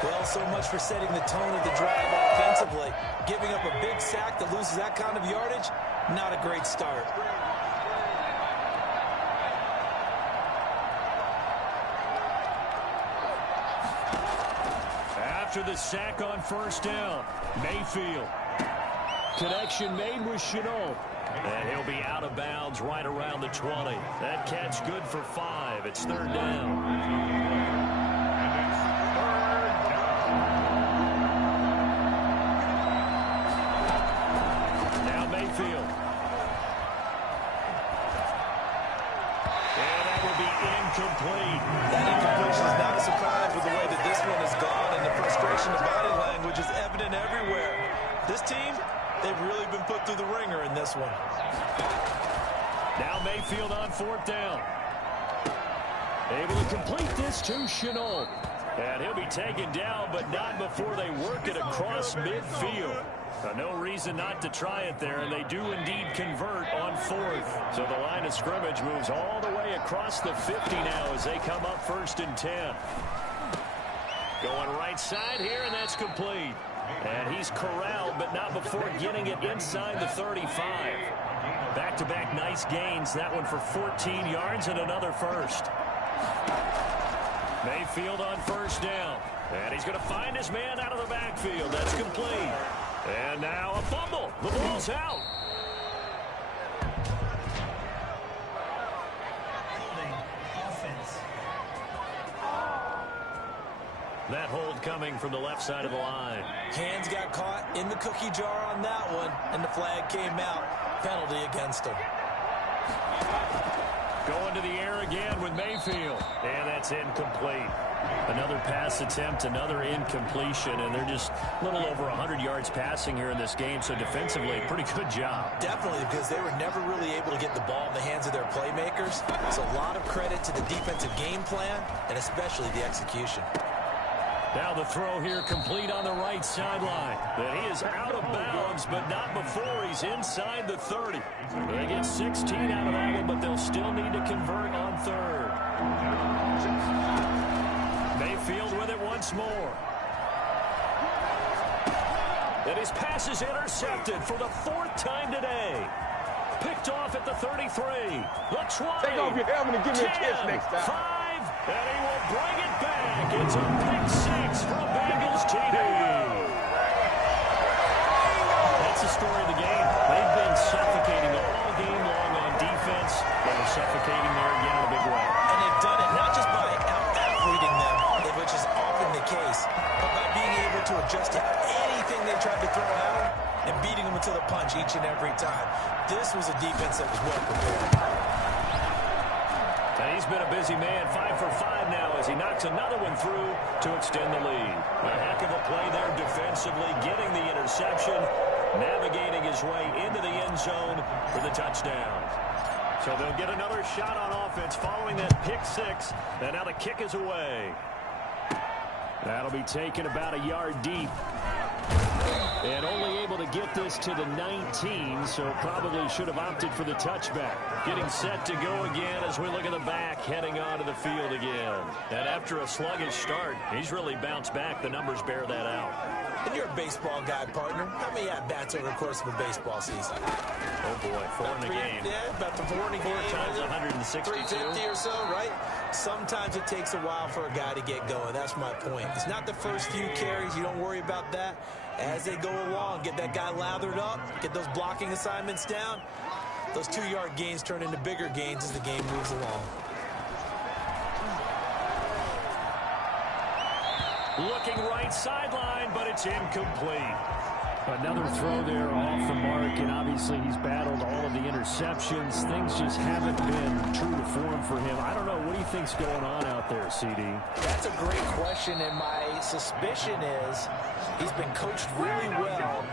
Well, so much for setting the tone of the drive offensively. Giving up a big sack that loses that kind of yardage, not a great start. After the sack on first down, Mayfield. Connection made with Chenault. And he'll be out of bounds right around the 20. That catch good for 5. It's third down. Mayfield. And that will be incomplete. That incompletion is not a surprise with the way that this one has gone, and the frustration of body language is evident everywhere. This team, they've really been put through the ringer in this one. Now Mayfield on fourth down. Able to complete this to Chenault. And he'll be taken down, but not before they work it across midfield. No reason not to try it there, and they do indeed convert on fourth. So the line of scrimmage moves all the way across the 50 now as they come up 1st and 10. Going right side here, and that's complete. And he's corralled, but not before getting it inside the 35. Back-to-back nice gains. That one for 14 yards and another first. Mayfield on first down. And he's going to find his man out of the backfield. That's complete. And now a fumble. The ball's out. That hold coming from the left side of the line. Hands got caught in the cookie jar on that one, and the flag came out. Penalty against him. Going to the air again with Mayfield. And that's incomplete. Another pass attempt, another incompletion, and they're just a little over 100 yards passing here in this game, so defensively, pretty good job. Definitely, because they were never really able to get the ball in the hands of their playmakers. So a lot of credit to the defensive game plan, and especially the execution. Now the throw here complete on the right sideline. But he is out of bounds, but not before he's inside the 30. They get 16 out of that one, but they'll still need to convert on third. Mayfield with it once more. And his pass is intercepted for the 4th time today. Picked off at the 33, the 20, Take off your helmet and give me a kiss next time. 5, and he will bring it back. It's a pick 6 from Bengals TD. That's the story of the game. They've been suffocating all game long on defense. They're suffocating there again in a big way. And they've done it not just by out-athleting them, which is often the case, but by being able to adjust to anything they tried to throw at them and beating them into the punch each and every time. This was a defense that was well prepared. And he's been a busy man, 5 for 5 now as he knocks another one through to extend the lead. A heck of a play there defensively, getting the interception, navigating his way into the end zone for the touchdown. So they'll get another shot on offense following that pick 6, and now the kick is away. That'll be taken about a yard deep. And only able to get this to the 19, so probably should have opted for the touchback. Getting set to go again as we look at the back, heading onto the field again. And after a sluggish start, he's really bounced back. The numbers bear that out. And you're a baseball guy, partner. How many at-bats over the course of a baseball season? Oh, boy, 4 in a game. Yeah, about the 4 in a game. 4 times 162. 350 or so, right? Sometimes it takes a while for a guy to get going. That's my point. It's not the first few carries. You don't worry about that. As they go along, get that guy lathered up, get those blocking assignments down. Those 2-yard gains turn into bigger gains as the game moves along. Looking right sideline, but it's incomplete. Another throw there off the mark, and obviously he's battled all of the interceptions. Things just haven't been true to form for him. I don't know. What do you think's going on out there, CD? That's a great question, and my suspicion is he's been coached really well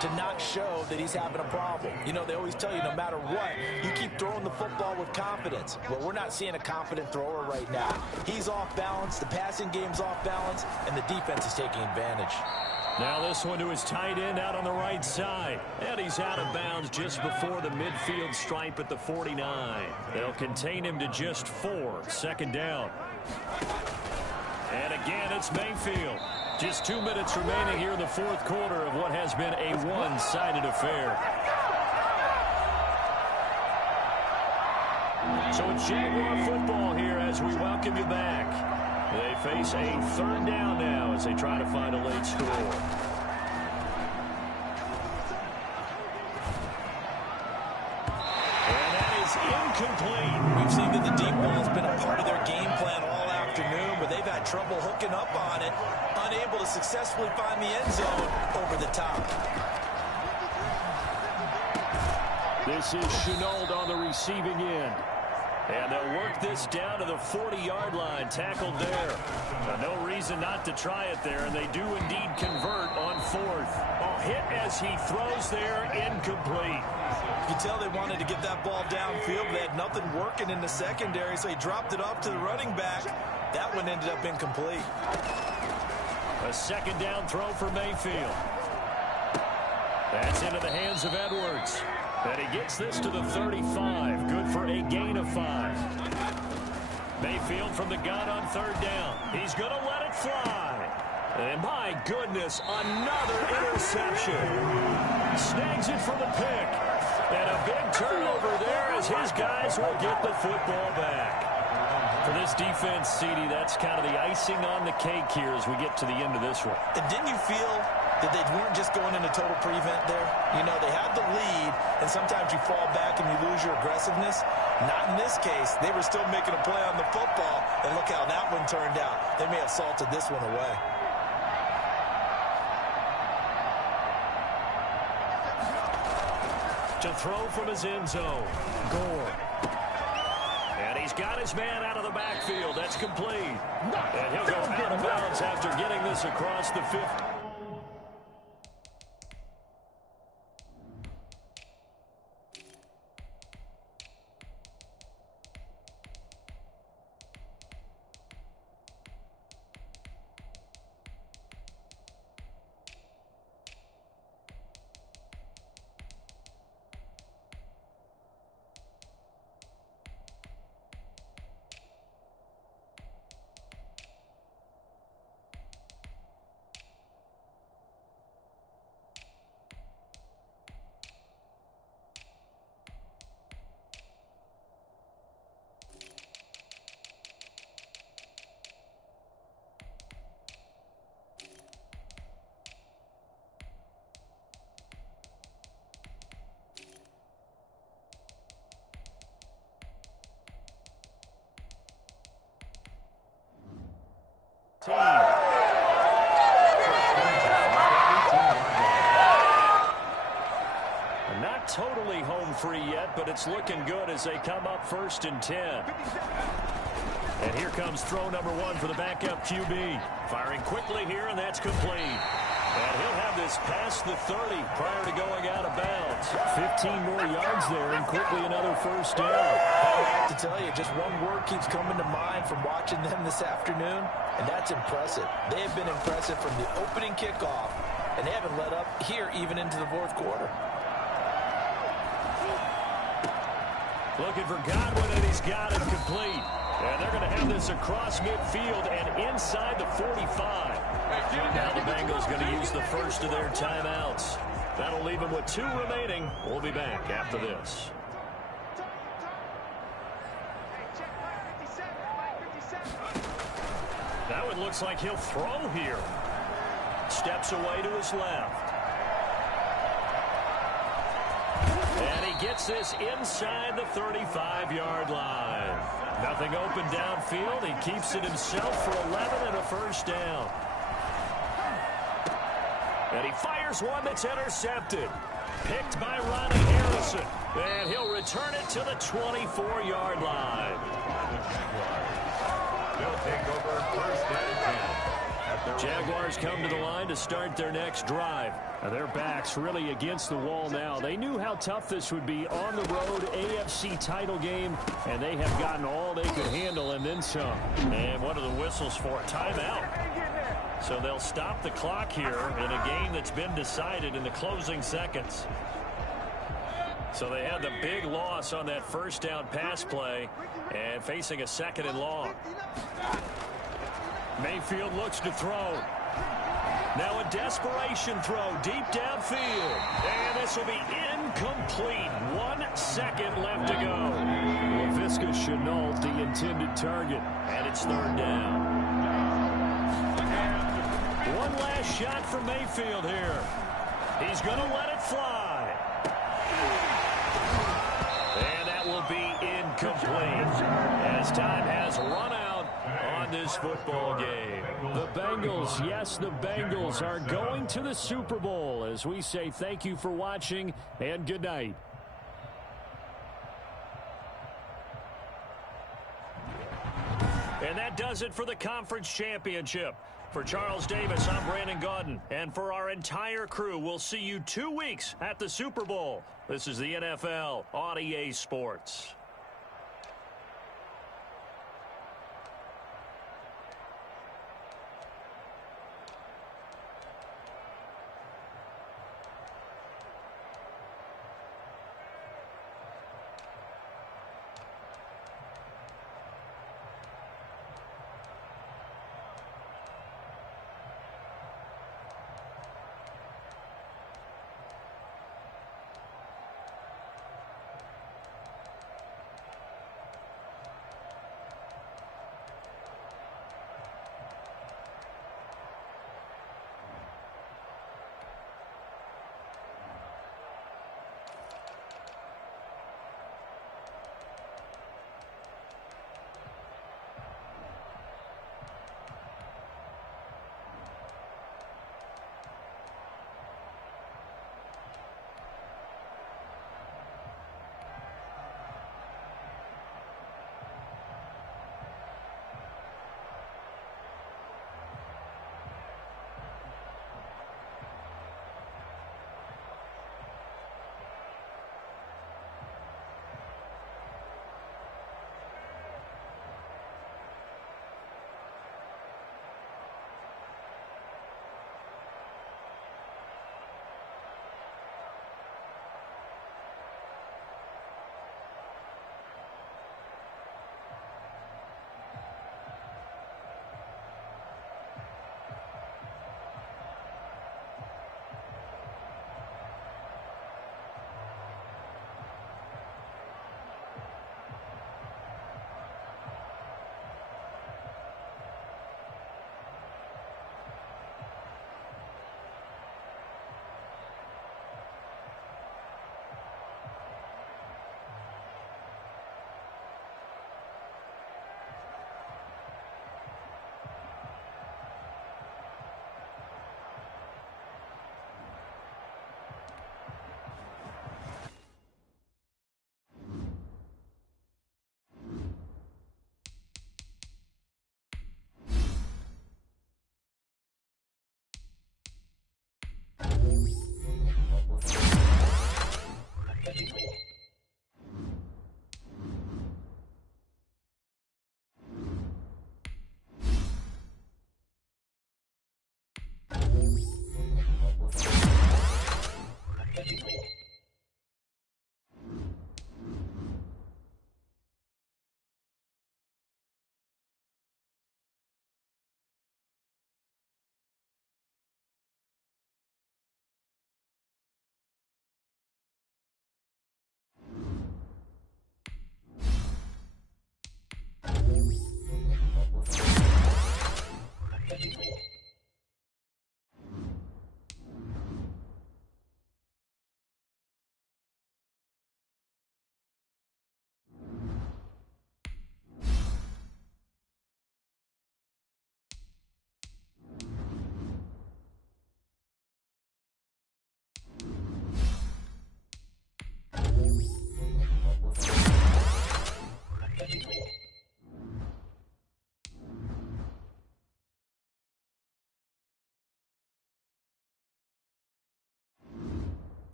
to not show that he's having a problem. You know, they always tell you no matter what, you keep throwing the football with confidence. Well, we're not seeing a confident thrower right now. He's off balance, the passing game's off balance, and the defense is taking advantage. Now this one to his tight end out on the right side. And he's out of bounds just before the midfield stripe at the 49. They'll contain him to just 4. Second down. And again, it's Mayfield. Just 2 minutes remaining here in the 4th quarter of what has been a one-sided affair. So it's Jaguar football here as we welcome you back. They face a 3rd down now as they try to find a late score. And that is incomplete. We've seen that the deep ball has been a part of their game plan all afternoon, but they've had trouble hooking up on it, unable to successfully find the end zone over the top. This is Chenault on the receiving end. And they'll work this down to the 40-yard line, tackled there. No reason not to try it there, and they do indeed convert on 4th. A hit as he throws there, incomplete. You can tell they wanted to get that ball downfield. They had nothing working in the secondary, so he dropped it off to the running back. That one ended up incomplete. A 2nd down throw for Mayfield. That's into the hands of Edwards. And he gets this to the 35. Good for a gain of 5. Mayfield from the gun on 3rd down. He's going to let it fly. And my goodness, another interception. Snags it for the pick. And a big turnover there as his guys will get the football back. For this defense, CD, that's kind of the icing on the cake here as we get to the end of this one. And didn't you feel that they weren't just going into total prevent there? You know, they had the lead, and sometimes you fall back and you lose your aggressiveness. Not in this case. They were still making a play on the football, and look how that one turned out. They may have salted this one away. To throw from his end zone. Gore. And he's got his man out of the backfield. That's complete. And he'll go out of bounds after getting this across the 50. Not totally home free yet, but it's looking good as they come up 1st and 10. And here comes throw number 1 for the backup QB. Firing quickly here, and that's complete. And he'll have this past the 30 prior to going out of bounds. 15 more yards there, and quickly another first down. I have to tell you, just one word keeps coming to mind from watching them this afternoon, and that's impressive. They have been impressive from the opening kickoff, and they haven't let up here even into the 4th quarter. Looking for Godwin, and he's got it complete. And they're going to have this across midfield and inside the 45. Now the Bengals going to use the first of their timeouts. That'll leave them with 2 remaining. We'll be back after this. Now it looks like he'll throw here. Steps away to his left. And he gets this inside the 35-yard line. Nothing open downfield. He keeps it himself for 11 and a first down. And he fires one that's intercepted. Picked by Ronnie Harrison. And he'll return it to the 24-yard line. They'll take over 1st and 10. Jaguars come to the line to start their next drive. Now their backs really against the wall now. They knew how tough this would be on the road, AFC title game, and they have gotten all they could handle and then some. And what are the whistles for? Timeout. So they'll stop the clock here in a game that's been decided in the closing seconds. So they had the big loss on that first down pass play and facing a 2nd and long. Mayfield looks to throw. Now a desperation throw deep downfield. And this will be incomplete. 1 second left to go. Laviska Shenault, the intended target. And it's 3rd down. One last shot from Mayfield here. He's going to let it fly. And that will be incomplete as time has run out on this football game. The Bengals, yes, the Bengals are going to the Super Bowl as we say thank you for watching and good night. And that does it for the conference championship. For Charles Davis, I'm Brandon Gaudin. And for our entire crew, we'll see you 2 weeks at the Super Bowl. This is the NFL on EA Sports.